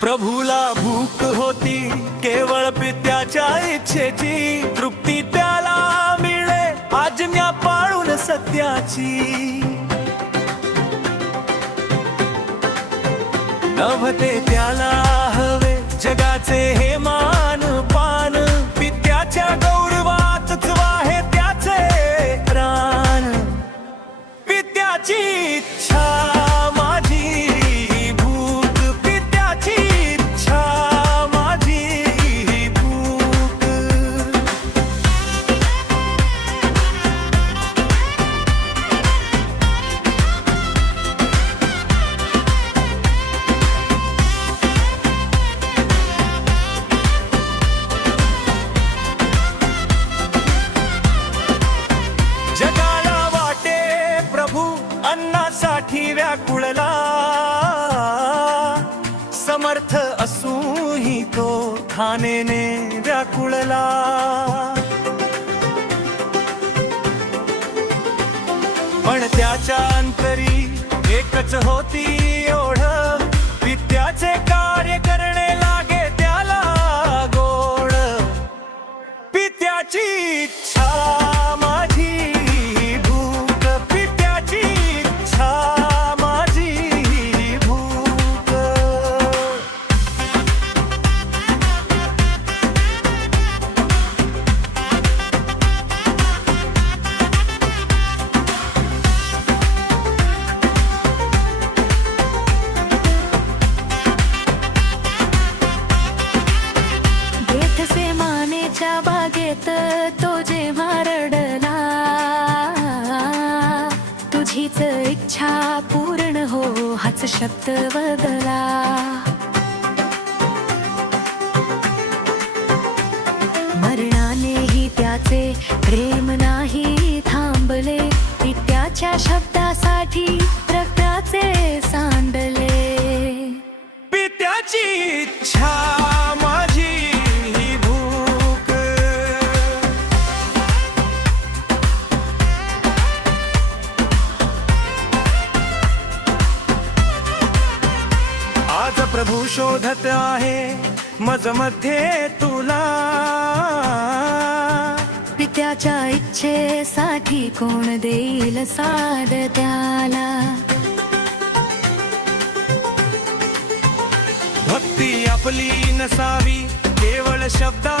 प्रभूला भूक होती केवळ पित्याच्या इच्छेची, तृप्ती त्याला मिळे आज्ञा पाळून सत्याची। नभते त्याला हवे जगाचे हे मान पान, पित्याच्या गौरवातच वाहे त्याचे प्राण। पित्याची इच्छा अन्नासाठी व्याकुळला, समर्थ असूनही तो खाणेने व्याकुळला। पण त्याच्या अंतरी एकच होती ओढ, पित्याचे कार्य करणे लागे त्याला गोड। पित्याची इच्छा बागेत तो जेव्हा रडला, तुझीच इच्छा पूर्ण हो हाच शब्द बदला। मरणानेही त्याचे प्रेम नाही थांबले, पित्याच्या शब्दासाठी रक्ताचे सांडले। पित्याची इच्छा प्रभू शोधत आहे मज मध्ये तुला, पित्याच्या इच्छेसाठी कोण देईल साद त्याला। भक्ती आपली नसावी केवळ शब्दा